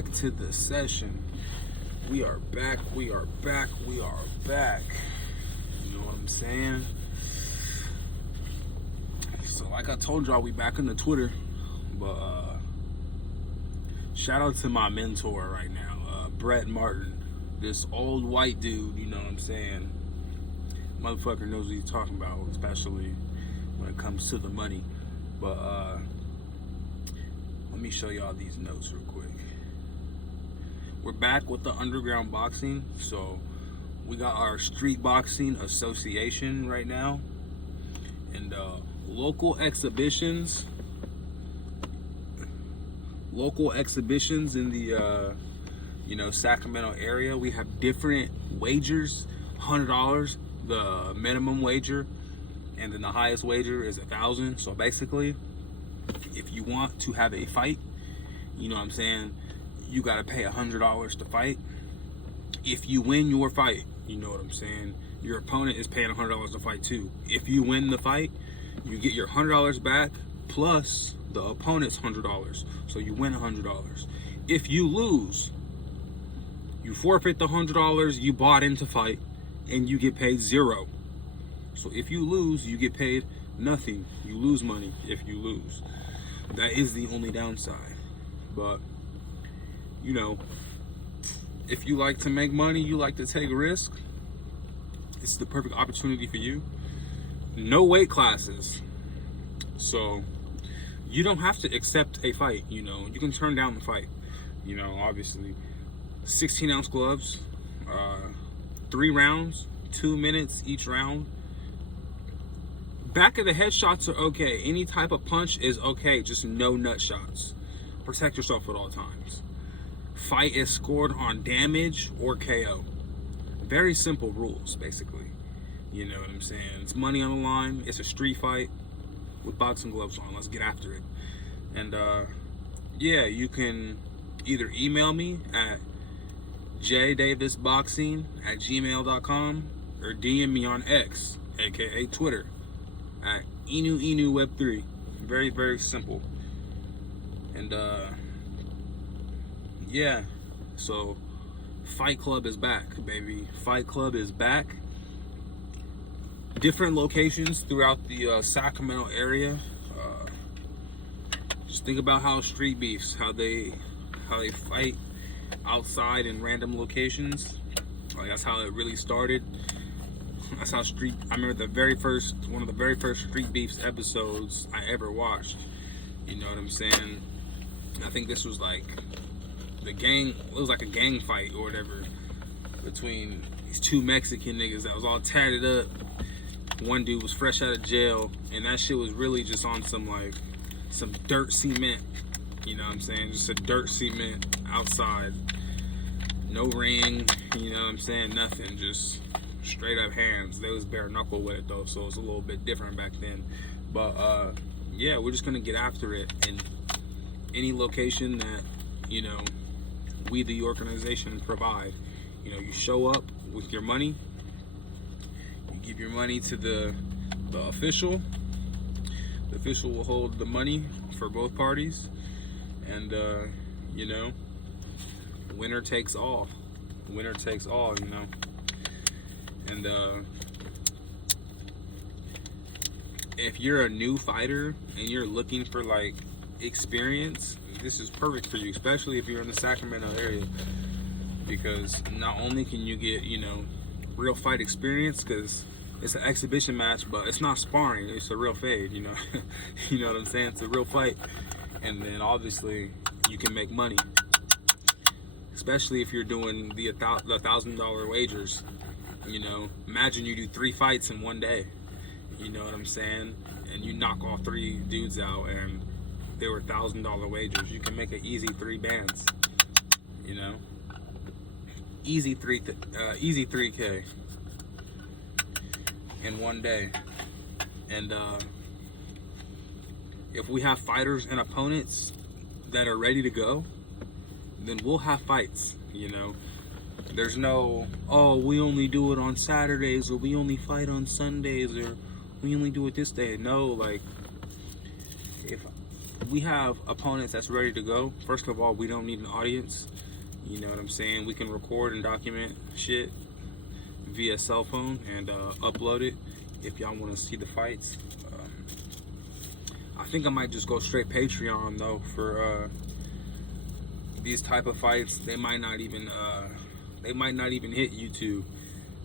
back to the session. We are back. You know what I'm saying? So like I told y'all, we back on the Twitter. But shout out to my mentor right now, Brett Martin. This old white dude, you know what I'm saying? Motherfucker knows what he's talking about, especially when it comes to the money. But let me show y'all these notes real quick. We're back with the underground boxing. So we got our street boxing association right now, and local exhibitions in the Sacramento area. We have different wagers. $100 the minimum wager, and then the highest wager is $1,000. So basically, if you want to have a fight, you know what I'm saying, you got to pay $100 to fight. If you win your fight, you know what I'm saying, your opponent is paying $100 to fight too. If you win the fight, you get your $100 back plus the opponent's $100. So you win $100. If you lose, you forfeit the $100 you bought in to fight, and you get paid $0. So if you lose, you get paid nothing. You lose money if you lose. That is the only downside. But you know, if you like to make money, you like to take a risk, it's the perfect opportunity for you. No weight classes. So you don't have to accept a fight, you know. You can turn down the fight. You know, obviously. 16-ounce gloves, 3 rounds, 2 minutes each round. Back of the head shots are okay. Any type of punch is okay, just no nut shots. Protect yourself at all times. Fight is scored on damage or KO. Very simple rules, basically. You know what I'm saying? It's money on the line. It's a street fight with boxing gloves on. Let's get after it. And yeah, you can either email me at jdavisboxing@gmail.com or DM me on X, aka Twitter, at EnuEnuWeb3. Very, very simple. And yeah, so Fight Club is back, baby. Fight Club is back. Different locations throughout the Sacramento area. Just think about how street beefs, how they fight outside in random locations. Like, that's how it really started. That's how I remember one of the very first street beefs episodes I ever watched. You know what I'm saying? I think this was like it was like a gang fight or whatever between these 2 Mexican niggas that was all tatted up. One dude was fresh out of jail, and that shit was really just on some dirt cement. You know what I'm saying? Just a dirt cement outside. No ring, you know what I'm saying? Nothing, just straight up hands. They was bare knuckle with it though, so it was a little bit different back then. But yeah, we're just gonna get after it in any location that, you know, we the organization provide. You know, you show up with your money, you give your money to the official. The official will hold the money for both parties, and you know, winner takes all. Winner takes all, you know. And if you're a new fighter and you're looking for like experience, this is perfect for you, especially if you're in the Sacramento area, because not only can you get, you know, real fight experience, because it's an exhibition match, but it's not sparring, it's a real fade, you know. You know what I'm saying? It's a real fight. And then obviously you can make money, especially if you're doing the $1,000 wagers. You know, imagine you do 3 fights in one day, you know what I'm saying, and you knock all 3 dudes out, and they were $1,000 wagers. You can make an easy 3 bands, you know, easy 3K in one day. And if we have fighters and opponents that are ready to go, then we'll have fights, you know. There's no, oh, we only do it on Saturdays, or we only fight on Sundays, or we only do it this day. No, like, if we have opponents that's ready to go, first of all, we don't need an audience. You know what I'm saying? We can record and document shit via cell phone and upload it if y'all want to see the fights. I think I might just go straight Patreon though for these type of fights. They might not even hit YouTube.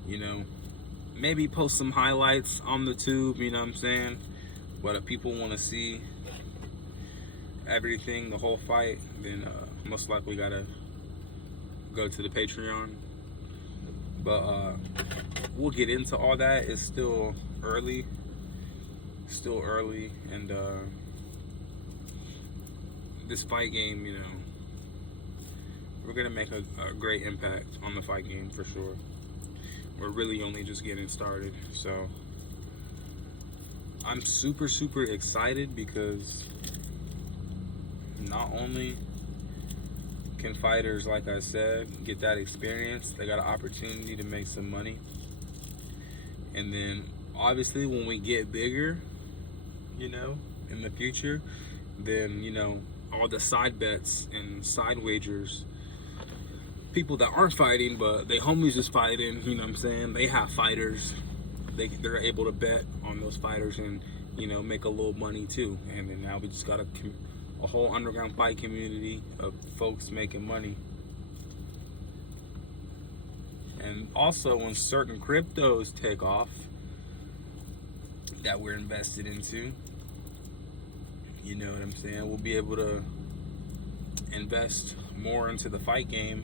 You know, maybe post some highlights on the tube. You know what I'm saying? But if people want to see everything, the whole fight, then most likely gotta go to the Patreon. But we'll get into all that. It's still early, and this fight game, you know, we're gonna make a great impact on the fight game for sure. We're really only just getting started, so I'm super excited because not only can fighters, like I said, get that experience, they got an opportunity to make some money. And then obviously when we get bigger, you know, in the future, then, you know, all the side bets and side wagers, people that aren't fighting but they homies is fighting, you know what I'm saying, they have fighters, they're able to bet on those fighters and, you know, make a little money too. And then now we just got a whole underground fight community of folks making money. And also when certain cryptos take off that we're invested into, you know what I'm saying, we'll be able to invest more into the fight game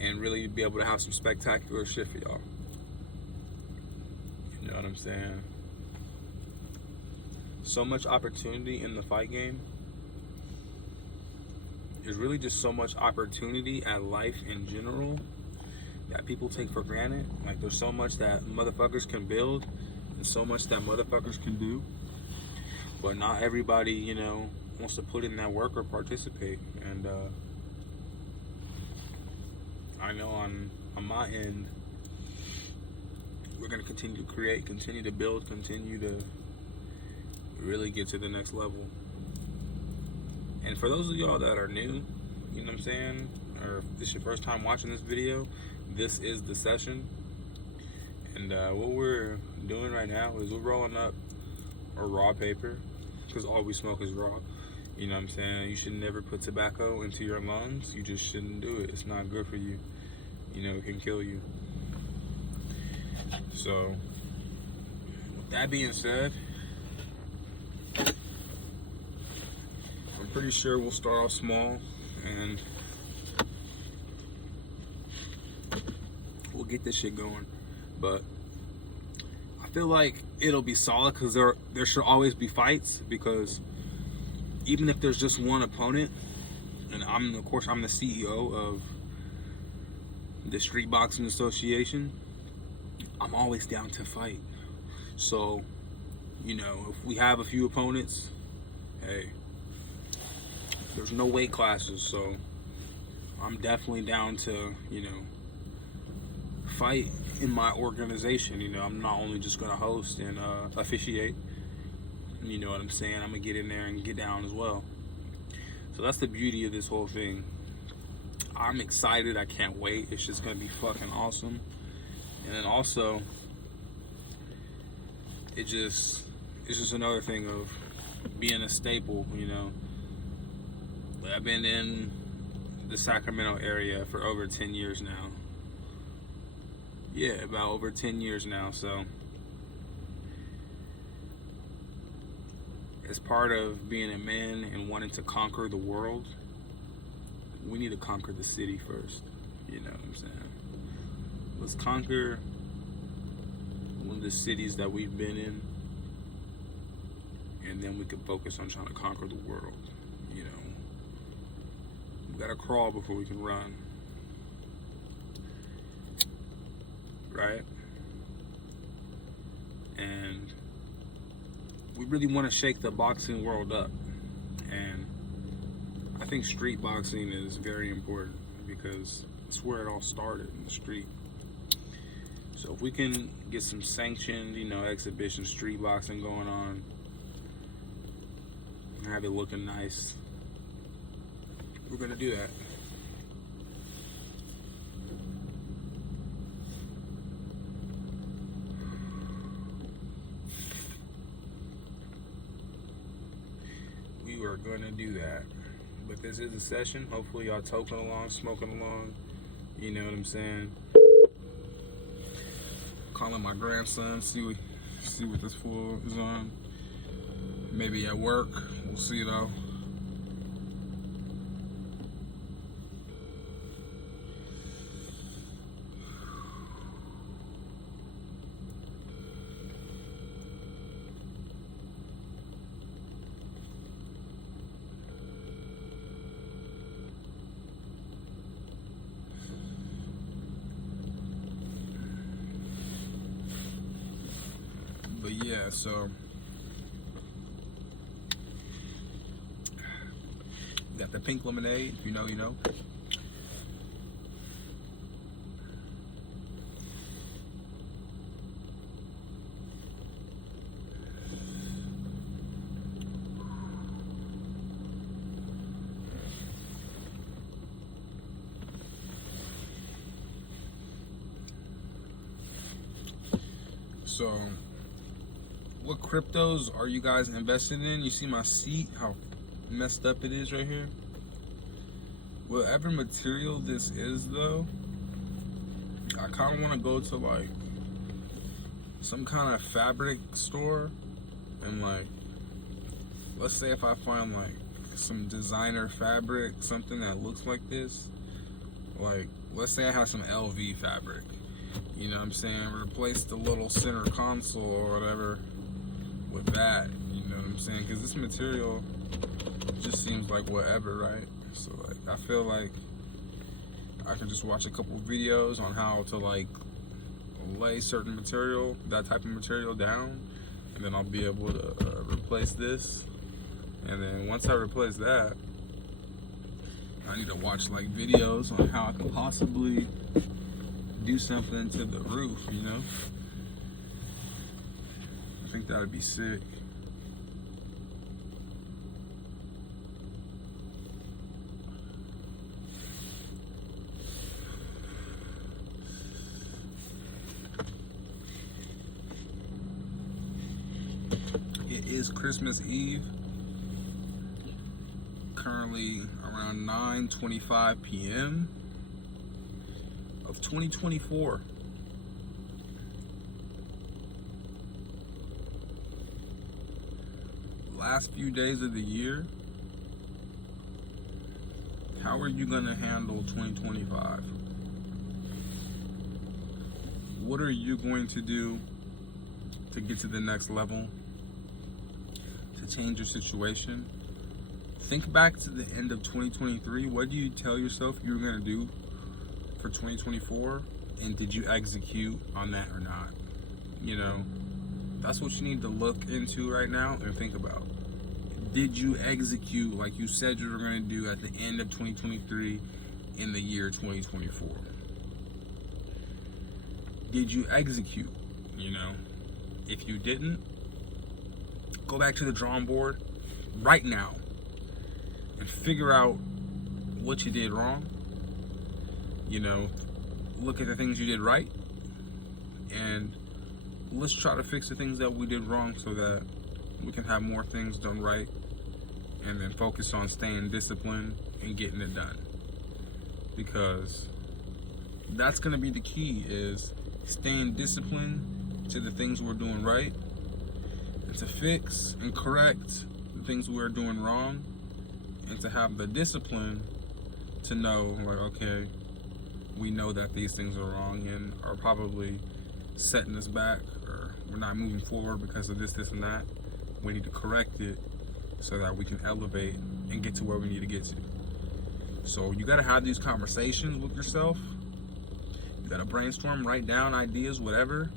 and really be able to have some spectacular shit for y'all. You know what I'm saying? So much opportunity in the fight game. There's really just so much opportunity at life in general that people take for granted. Like, there's so much that motherfuckers can build and so much that motherfuckers can do, but not everybody, you know, wants to put in that work or participate. And I know on my end, we're gonna continue to create, continue to build, continue to really get to the next level. And for those of y'all that are new, you know what I'm saying, or if this is your first time watching this video, this is the session. And what we're doing right now is we're rolling up a raw paper, because all we smoke is raw. You know what I'm saying? You should never put tobacco into your lungs. You just shouldn't do it. It's not good for you. You know, it can kill you. So, with that being said, I'm pretty sure we'll start off small and we'll get this shit going. But I feel like it'll be solid because there should always be fights, because even if there's just one opponent, and of course I'm the CEO of the Street Boxing Association, I'm always down to fight. So, you know, if we have a few opponents, hey, there's no weight classes, so I'm definitely down to, you know, fight in my organization. You know, I'm not only just gonna host and officiate, you know what I'm saying, I'm gonna get in there and get down as well. So that's the beauty of this whole thing. I'm excited, I can't wait. It's just gonna be fucking awesome. And then also, it's just another thing of being a staple, you know. I've been in the Sacramento area for over 10 years now. Yeah, about over 10 years now. So as part of being a man and wanting to conquer the world, we need to conquer the city first. You know what I'm saying? Let's conquer one of the cities that we've been in, and then we can focus on trying to conquer the world. You know, we gotta crawl before we can run, right? And we really want to shake the boxing world up, and I think street boxing is very important because it's where it all started, in the street. So if we can get some sanctioned, you know, exhibition street boxing going on, and have it looking nice. We're gonna do that. We are gonna do that. But this is a session. Hopefully y'all toking along, smoking along. You know what I'm saying? Calling my grandson, see what this fool is on. Maybe at work. We'll see though. But yeah, so got the pink lemonade. If you know, you know. So, what cryptos are you guys invested in? You see my seat, how messed up it is right here? Whatever material this is though, I kind of want to go to like some kind of fabric store and like, let's say if I find like some designer fabric, something that looks like this, like let's say I have some LV fabric, you know what I'm saying, replace the little center console or whatever with that, you know what I'm saying, because this material just seems like whatever, right? So like I feel like I can just watch a couple videos on how to like lay certain material, that type of material down, and then I'll be able to replace this. And then once I replace that, I need to watch like videos on how I can possibly do something to the roof, you know? I think that'd be sick. It is Christmas Eve. Currently around 9:25 p.m. of 2024. Last few days of the year. How are you gonna handle 2025? What are you going to do to get to the next level? To change your situation? Think back to the end of 2023. What do you tell yourself you were gonna do for 2024? And did you execute on that or not? You know, that's what you need to look into right now and think about. Did you execute like you said you were gonna do at the end of 2023 in the year 2024? Did you execute? You know, if you didn't, go back to the drawing board right now and figure out what you did wrong. You know, look at the things you did right, and let's try to fix the things that we did wrong so that we can have more things done right, and then focus on staying disciplined and getting it done. Because that's gonna be the key, is staying disciplined to the things we're doing right, and to fix and correct the things we're doing wrong, and to have the discipline to know, like, okay, we know that these things are wrong and are probably setting us back, or we're not moving forward because of this, and that. We need to correct it so that we can elevate and get to where we need to get to. So you gotta have these conversations with yourself. You gotta brainstorm, write down ideas, whatever.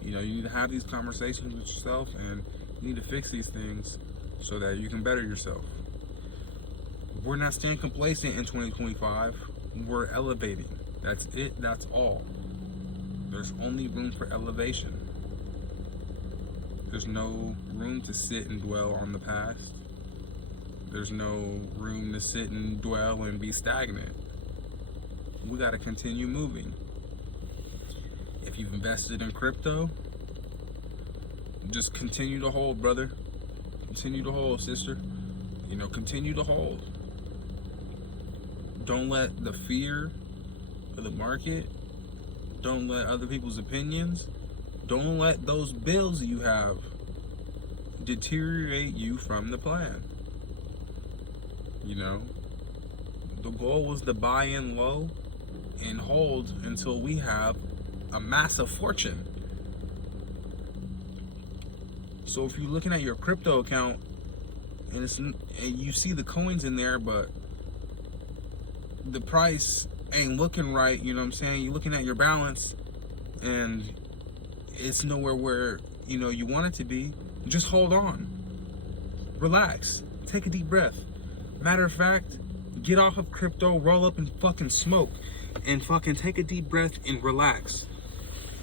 You know, you need to have these conversations with yourself, and you need to fix these things so that you can better yourself. We're not staying complacent in 2025. We're elevating. That's it. That's all. There's only room for elevation. There's no room to sit and dwell on the past. There's no room to sit and dwell and be stagnant. We got to continue moving. If you've invested in crypto, just continue to hold, brother. Continue to hold, sister. You know, continue to hold. Don't let the fear of the market, don't let other people's opinions, don't let those bills you have deteriorate you from the plan. You know, the goal was to buy in low and hold until we have a massive fortune. So if you're looking at your crypto account and you see the coins in there, but the price ain't looking right, you know what I'm saying? You're looking at your balance and it's nowhere where, you know, you want it to be. Just hold on. Relax. Take a deep breath. Matter of fact, get off of crypto, roll up and fucking smoke. And fucking take a deep breath and relax.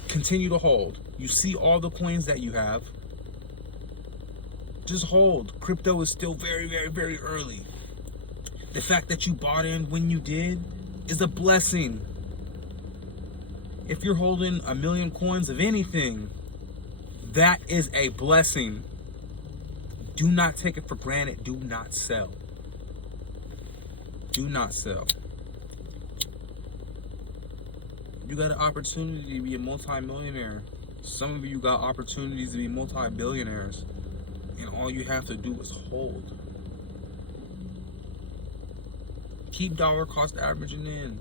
Continue to hold. You see all the coins that you have. Just hold. Crypto is still very, very, very early. The fact that you bought in when you did is a blessing. If you're holding 1 million coins of anything, that is a blessing. Do not take it for granted. Do not sell. Do not sell. You got an opportunity to be a multi-millionaire. Some of you got opportunities to be multi-billionaires. And all you have to do is hold. Keep dollar cost averaging in.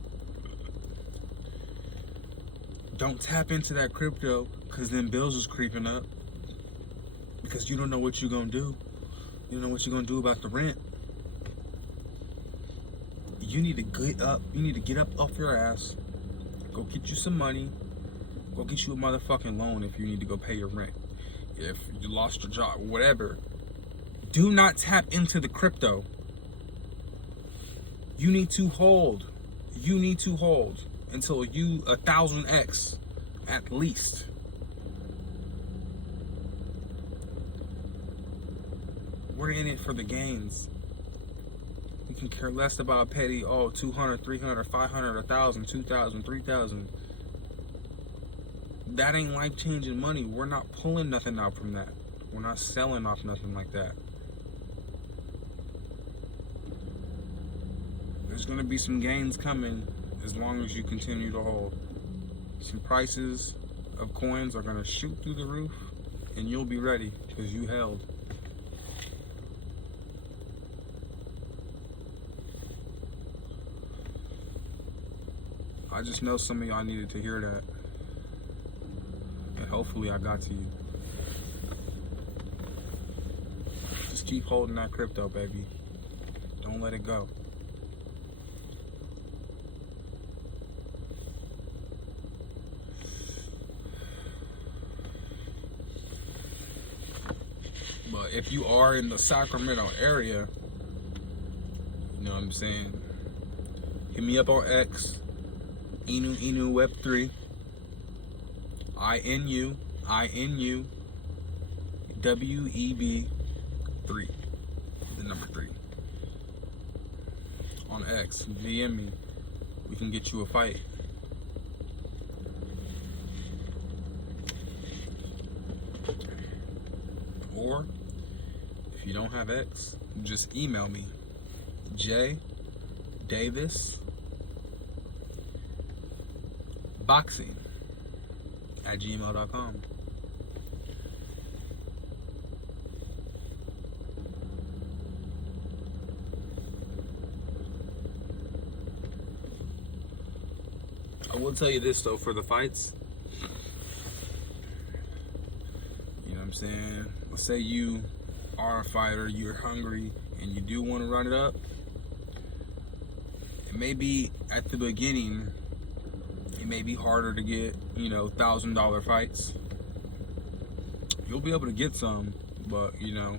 Don't tap into that crypto because then bills is creeping up. Because you don't know what you're going to do. You don't know what you're going to do about the rent. You need to get up. You need to get up off your ass. Go get you some money. Go get you a motherfucking loan if you need to go pay your rent. If you lost your job, whatever. Do not tap into the crypto. You need to hold. You need to hold until you 1,000x at least. We're in it for the gains. We can care less about petty, 200, 300, 500, 1,000, 2,000, 3,000. That ain't life-changing money. We're not pulling nothing out from that. We're not selling off nothing like that. There's going to be some gains coming as long as you continue to hold. Some prices of coins are going to shoot through the roof and you'll be ready because you held. I just know some of y'all needed to hear that. And hopefully I got to you. Just keep holding that crypto, baby. Don't let it go. But if you are in the Sacramento area, you know what I'm saying? Hit me up on X, Inu Web3, INU WEB 3, the number 3. On X, DM me. We can get you a fight. Or if you don't have X, just email me, jdavisboxing@gmail.com. I will tell you this though, for the fights, you know what I'm saying? Let's say you are a fighter, you're hungry, and you do want to run it up. It may be at the beginning, it may be harder to get, you know, $1,000 fights. You'll be able to get some, but you know,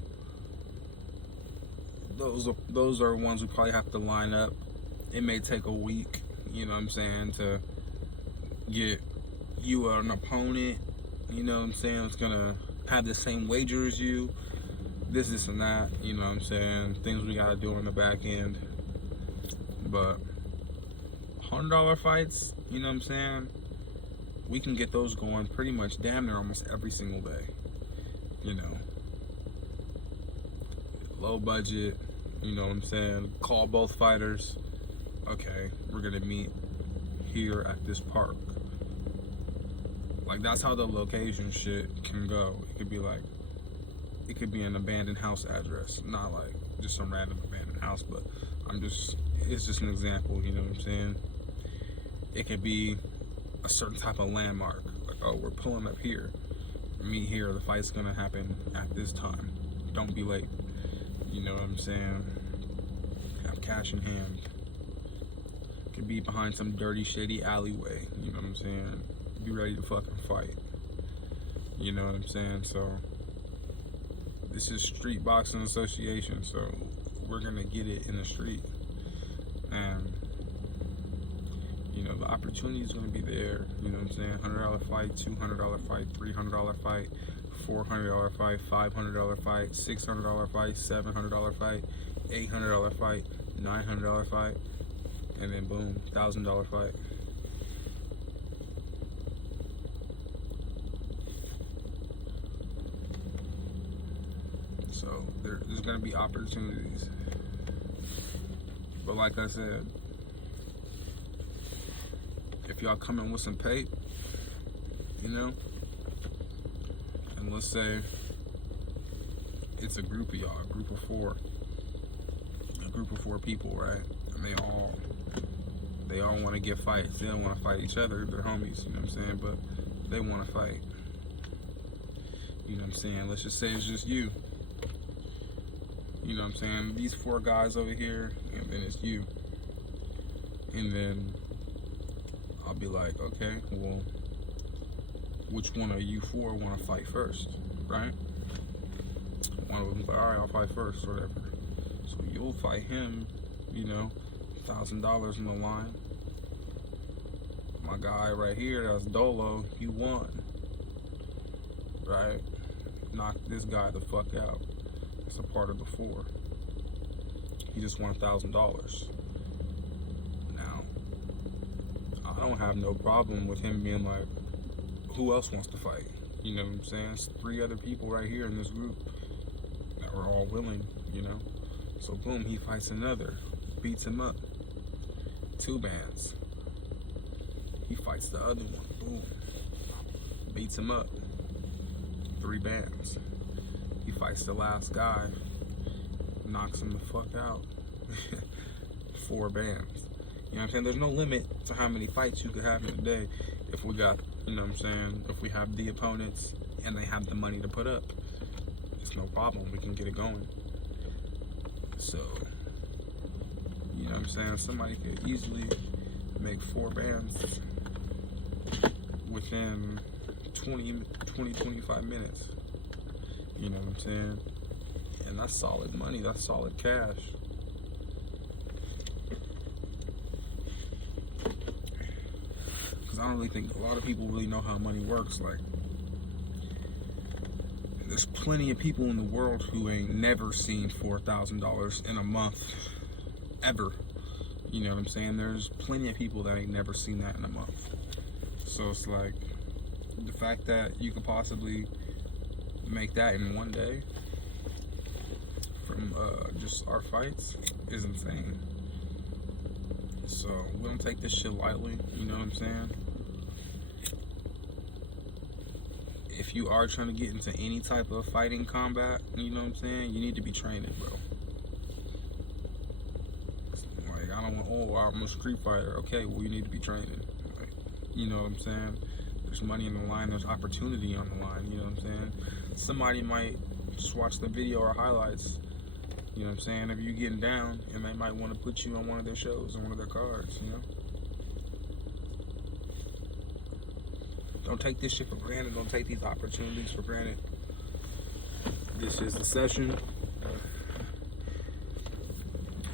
those are ones we probably have to line up. It may take a week, you know what I'm saying, to get you an opponent, you know what I'm saying, it's gonna have the same wager as you. this and that, you know what I'm saying? Things we gotta do on the back end. But $100 fights, you know what I'm saying? We can get those going pretty much damn near almost every single day. You know, low budget, you know what I'm saying? Call both fighters. Okay, we're gonna meet here at this park. Like, that's how the location shit can go. It could be like, it could be an abandoned house address, not like just some random abandoned house, but it's just an example, you know what I'm saying? It could be a certain type of landmark, like, oh, we're pulling up here, meet here, the fight's gonna happen at this time, don't be late, you know what I'm saying? Have cash in hand. Could be behind some dirty, shady alleyway, you know what I'm saying? Be ready to fucking fight, you know what I'm saying? So this is Street Boxing Association, so we're gonna get it in the street, and you know the opportunity is gonna be there. You know what I'm saying? $100 fight, $200 fight, $300 fight, $400 fight, $500 fight, $600 fight, $700 fight, $800 fight, $900 fight, and then boom, $1,000 fight. So there's gonna be opportunities, but like I said, if y'all come in with some pay, you know, and let's say it's a group of y'all, a group of four people, right? And they all want to get fights. They don't want to fight each other. They're homies, you know what I'm saying? But they want to fight. You know what I'm saying? Let's just say it's just you. You know what I'm saying? These 4 guys over here, and then it's you. And then I'll be like, okay, well, which one of you 4 want to fight first, right? One of them's like, all right, I'll fight first, or whatever. So you'll fight him, you know, $1,000 on the line. My guy right here, that's Dolo, he won, right? Knocked this guy the fuck out. It's a part of the 4. He just won $1,000. Now, I don't have no problem with him being like, who else wants to fight? You know what I'm saying? It's 3 other people right here in this group that are all willing, you know? So boom, he fights another, beats him up. 2 bands. He fights the other one, boom. Beats him up. 3 bands. He fights the last guy, knocks him the fuck out. 4 bands. You know what I'm saying? There's no limit to how many fights you could have in a day if we got, you know what I'm saying, if we have the opponents and they have the money to put up. It's no problem. We can get it going. So, you know what I'm saying? Somebody could easily make 4 bands within 25 minutes. You know what I'm saying? And that's solid money. That's solid cash. Because I don't really think a lot of people really know how money works. Like, there's plenty of people in the world who ain't never seen $4,000 in a month. Ever. You know what I'm saying? There's plenty of people that ain't never seen that in a month. So it's like, the fact that you could possibly make that in one day from just our fights is insane. So we don't take this shit lightly, you know what I'm saying? If you are trying to get into any type of fighting combat, you know what I'm saying, you need to be training, bro. Like, I don't want, oh, I'm a street fighter. Okay, well, you need to be training. Like, you know what I'm saying? There's money in the line, there's opportunity on the line, you know what I'm saying? Somebody might just watch the video or highlights, you know what I'm saying, if you're getting down, and they might want to put you on one of their shows, on one of their cards, you know? Don't take this shit for granted. Don't take these opportunities for granted. This is the session.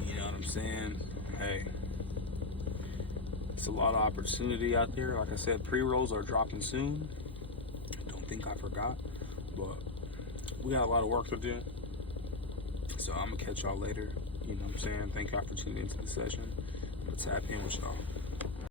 You know what I'm saying? Hey, it's a lot of opportunity out there. Like I said, pre-rolls are dropping soon. Don't think I forgot, but we got a lot of work to do. So I'm gonna catch y'all later. You know what I'm saying? Thank y'all for tuning into the session. I'm gonna tap in with y'all.